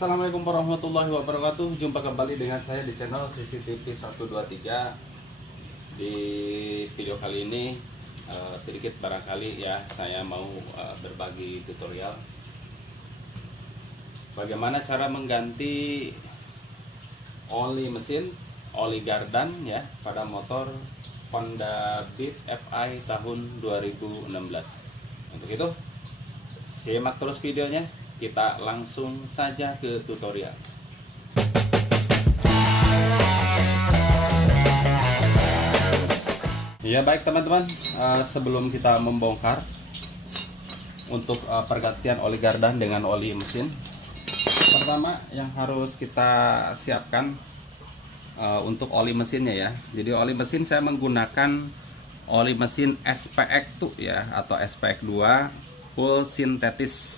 Assalamualaikum warahmatullahi wabarakatuh. Jumpa kembali dengan saya di channel CCTV 123. Di video kali ini sedikit barangkali ya saya mau berbagi tutorial bagaimana cara mengganti oli mesin, oli gardan ya pada motor Honda Beat Fi tahun 2016. Untuk itu simak terus videonya. Kita langsung saja ke tutorial. Ya baik teman-teman, sebelum kita membongkar untuk pergantian oli gardan dengan oli mesin, pertama yang harus kita siapkan untuk oli mesinnya ya. Jadi oli mesin saya menggunakan oli mesin SPX 2 ya, atau SPX 2 full sintetis.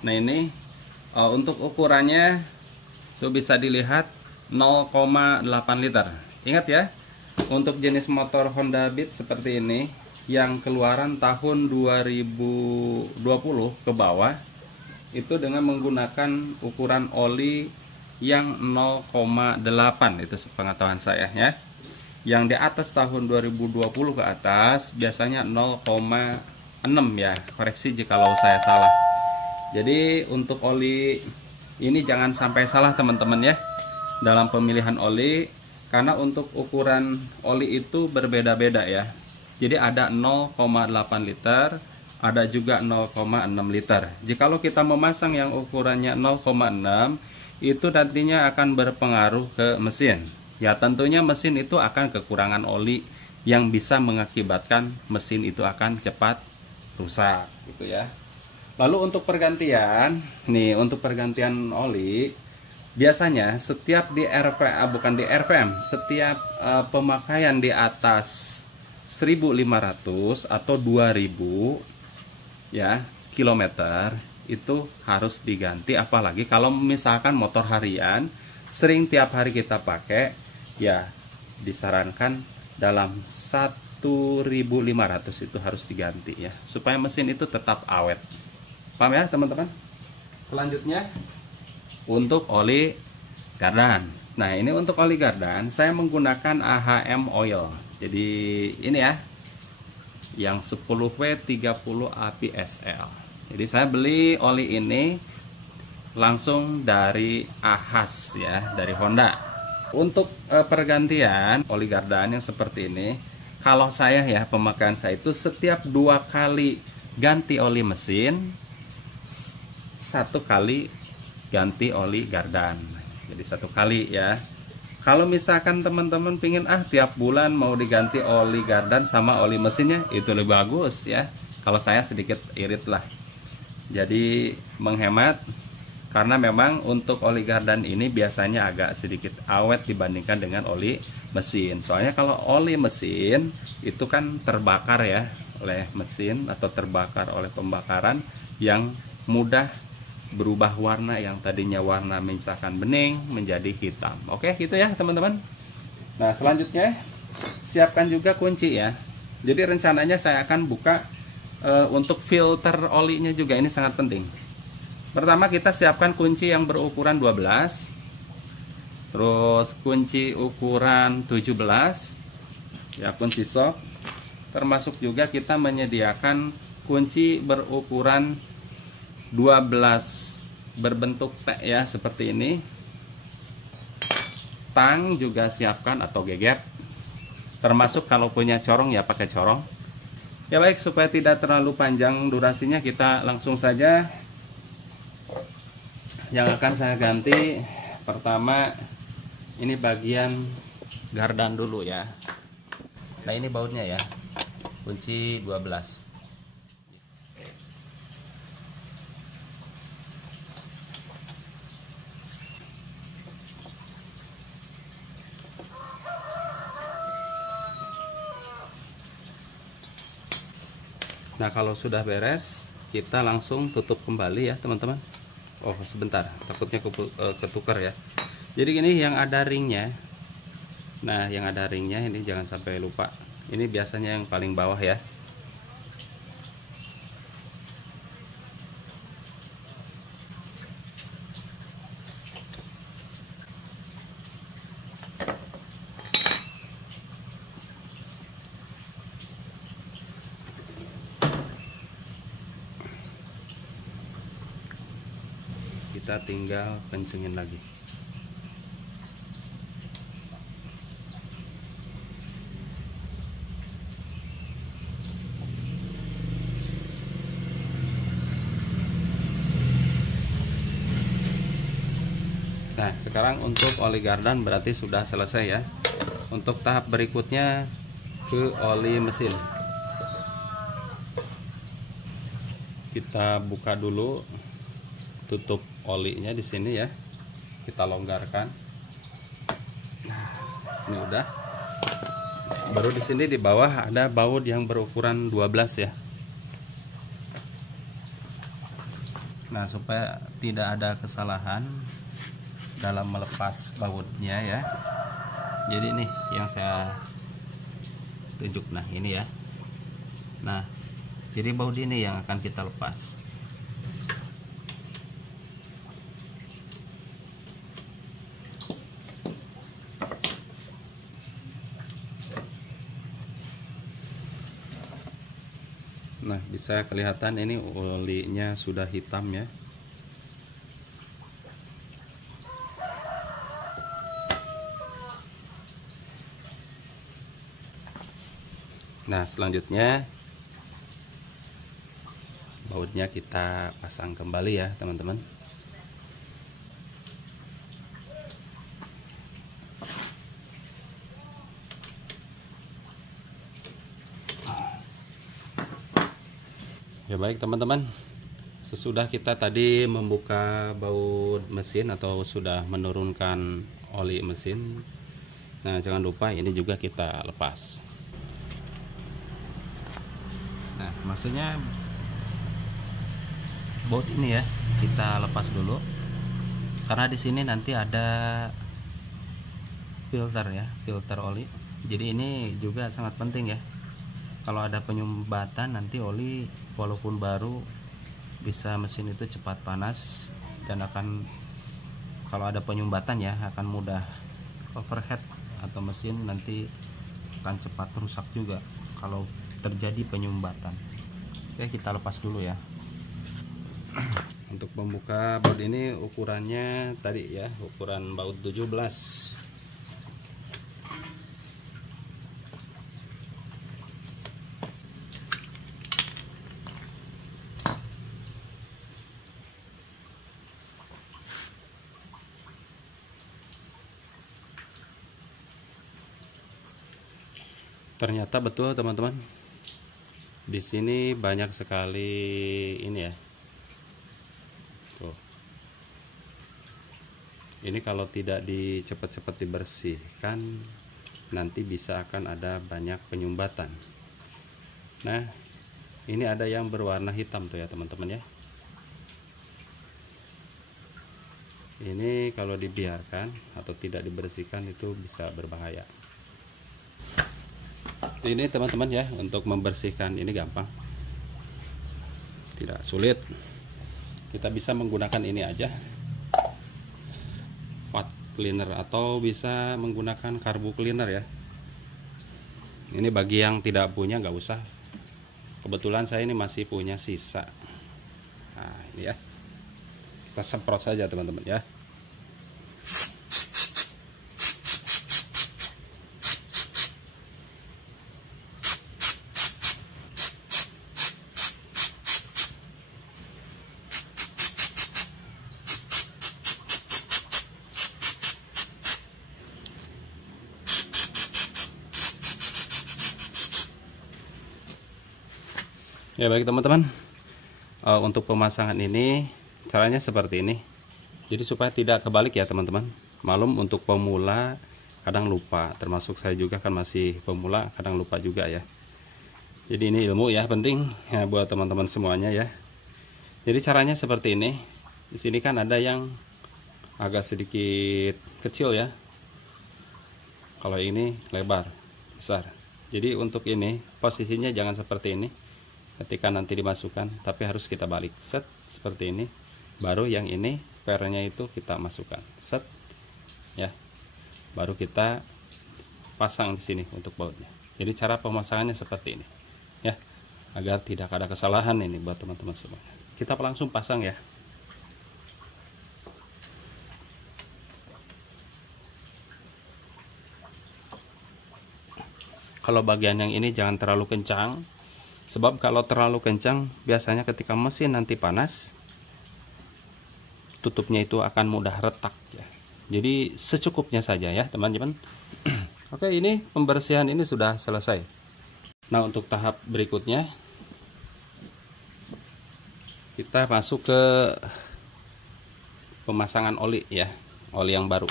Nah ini untuk ukurannya tuh bisa dilihat 0,8 liter. Ingat ya, untuk jenis motor Honda Beat seperti ini yang keluaran tahun 2020 ke bawah itu dengan menggunakan ukuran oli yang 0,8, itu sepengetahuan saya ya. Yang di atas tahun 2020 ke atas biasanya 0,6 ya. Koreksi jikalau saya salah. Jadi untuk oli ini jangan sampai salah teman-teman ya dalam pemilihan oli, karena untuk ukuran oli itu berbeda-beda ya. Jadi ada 0,8 liter, ada juga 0,6 liter. Jikalau kita memasang yang ukurannya 0,6, itu nantinya akan berpengaruh ke mesin. Ya tentunya mesin itu akan kekurangan oli yang bisa mengakibatkan mesin itu akan cepat rusak gitu ya. Lalu untuk pergantian, nih untuk pergantian oli, biasanya setiap di RPA, bukan di RPM, setiap pemakaian di atas 1500 atau 2000 ya kilometer itu harus diganti. Apalagi kalau misalkan motor harian, sering tiap hari kita pakai, ya disarankan dalam 1500 itu harus diganti ya, supaya mesin itu tetap awet. Paham ya teman-teman? Selanjutnya untuk oli gardan. Nah ini untuk oli gardan saya menggunakan AHM oil. Jadi ini ya, yang 10W30 APSL. Jadi saya beli oli ini langsung dari Ahas ya, dari Honda. Untuk pergantian oli gardan yang seperti ini, kalau saya ya, pemakaian saya itu setiap 2 kali ganti oli mesin, 1 kali ganti oli gardan. Jadi 1 kali ya. Kalau misalkan teman-teman pingin tiap bulan mau diganti oli gardan sama oli mesinnya, itu lebih bagus ya. Kalau saya sedikit irit lah. Jadi menghemat, karena memang untuk oli gardan ini biasanya agak sedikit awet dibandingkan dengan oli mesin. Soalnya kalau oli mesin itu kan terbakar ya oleh mesin, atau terbakar oleh pembakaran yang mudah berubah warna, yang tadinya warna misalkan bening menjadi hitam. Oke gitu ya teman-teman. Nah selanjutnya siapkan juga kunci ya. Jadi rencananya saya akan buka untuk filter olinya juga, ini sangat penting. Pertama kita siapkan kunci yang berukuran 12, terus kunci ukuran 17 ya, kunci sok. Termasuk juga kita menyediakan kunci berukuran 12 berbentuk T ya, seperti ini. Tang juga siapkan atau geget. Termasuk kalau punya corong ya pakai corong. Ya baik, supaya tidak terlalu panjang durasinya, kita langsung saja. Yang akan saya ganti pertama ini bagian gardan dulu ya. Nah ini bautnya ya, kunci 12. Nah kalau sudah beres, kita langsung tutup kembali ya teman-teman. Oh sebentar, takutnya ketukar ya. Jadi gini, yang ada ringnya. Nah yang ada ringnya ini jangan sampai lupa. Ini biasanya yang paling bawah ya. kita tinggal kencengin lagi. Nah, sekarang untuk oli gardan berarti sudah selesai ya. Untuk tahap berikutnya ke oli mesin. Kita buka dulu tutup olinya di sini ya. Kita longgarkan. Nah, ini udah. Baru di sini di bawah ada baut yang berukuran 12 ya. Nah, supaya tidak ada kesalahan dalam melepas bautnya ya, jadi nih yang saya tunjuk. Nah ini ya, nah jadi baut ini yang akan kita lepas. Nah bisa kelihatan ini olinya sudah hitam ya. Nah selanjutnya bautnya kita pasang kembali ya teman-teman. Ya baik teman-teman, sesudah kita tadi membuka baut mesin atau sudah menurunkan oli mesin, nah jangan lupa ini juga kita lepas. Nah, maksudnya baut ini ya kita lepas dulu, karena di sini nanti ada filter ya, filter oli. Jadi ini juga sangat penting ya. Kalau ada penyumbatan nanti oli walaupun baru bisa mesin itu cepat panas dan akan, kalau ada penyumbatan ya akan mudah overheat atau mesin nanti akan cepat rusak juga kalau terjadi penyumbatan. Oke, kita lepas dulu ya. Untuk membuka baut ini ukurannya tadi ya, ukuran baut 17. Ternyata betul teman-teman, di sini banyak sekali ini ya. Tuh. Ini kalau tidak cepat-cepat dibersihkan nanti bisa akan ada banyak penyumbatan. Nah, ini ada yang berwarna hitam tuh ya teman-teman ya. Ini kalau dibiarkan atau tidak dibersihkan itu bisa berbahaya. Ini teman-teman ya, untuk membersihkan ini gampang, tidak sulit. Kita bisa menggunakan ini aja, fat cleaner, atau bisa menggunakan karbu cleaner ya. Ini bagi yang tidak punya nggak usah. Kebetulan saya ini masih punya sisa. Nah ini ya, kita semprot saja teman-teman ya. Ya baik teman-teman, untuk pemasangan ini caranya seperti ini. Jadi supaya tidak kebalik ya teman-teman. Malum untuk pemula kadang lupa, termasuk saya juga kan masih pemula, kadang lupa juga ya. Jadi ini ilmu ya, penting ya buat teman-teman semuanya ya. Jadi caranya seperti ini. Di sini kan ada yang agak sedikit kecil ya. Kalau ini lebar, besar. Jadi untuk ini posisinya jangan seperti ini ketika nanti dimasukkan, tapi harus kita balik set seperti ini. Baru yang ini pernya itu kita masukkan set ya, baru kita pasang di sini untuk bautnya. Jadi cara pemasangannya seperti ini ya, agar tidak ada kesalahan ini buat teman-teman semua. Kita langsung pasang ya. Kalau bagian yang ini jangan terlalu kencang, sebab kalau terlalu kencang biasanya ketika mesin nanti panas, tutupnya itu akan mudah retak ya. Jadi secukupnya saja ya teman-teman. Oke, ini pembersihan ini sudah selesai. Nah, untuk tahap berikutnya kita masuk ke pemasangan oli ya, oli yang baru.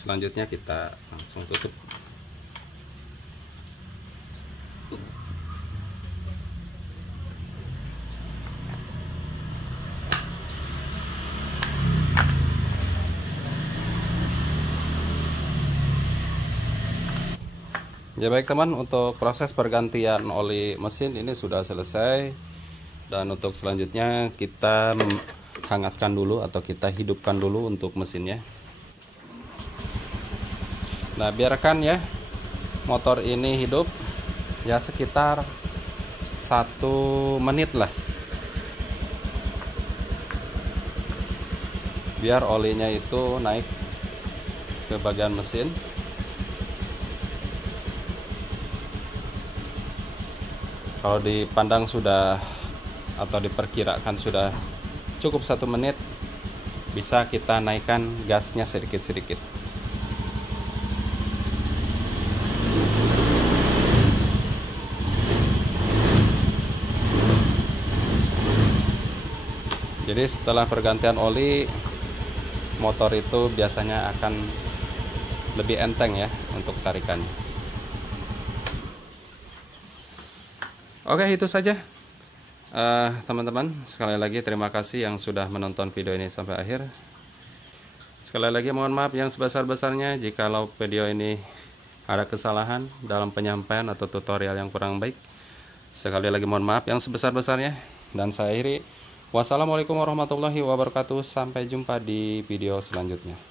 Selanjutnya kita langsung tutup. Ya baik teman, untuk proses pergantian oli mesin ini sudah selesai. Dan untuk selanjutnya kita hangatkan dulu atau kita hidupkan dulu untuk mesinnya. Nah, biarkan ya motor ini hidup ya sekitar 1 menit lah, biar olinya itu naik ke bagian mesin. Kalau dipandang sudah atau diperkirakan sudah cukup 1 menit, bisa kita naikkan gasnya sedikit-sedikit. Jadi setelah pergantian oli, motor itu biasanya akan lebih enteng ya untuk tarikannya. Oke, itu saja teman-teman. Sekali lagi terima kasih yang sudah menonton video ini sampai akhir. Sekali lagi mohon maaf yang sebesar-besarnya jikalau video ini ada kesalahan dalam penyampaian atau tutorial yang kurang baik. Sekali lagi mohon maaf yang sebesar-besarnya. Dan saya akhiri. Wassalamualaikum warahmatullahi wabarakatuh. Sampai jumpa di video selanjutnya.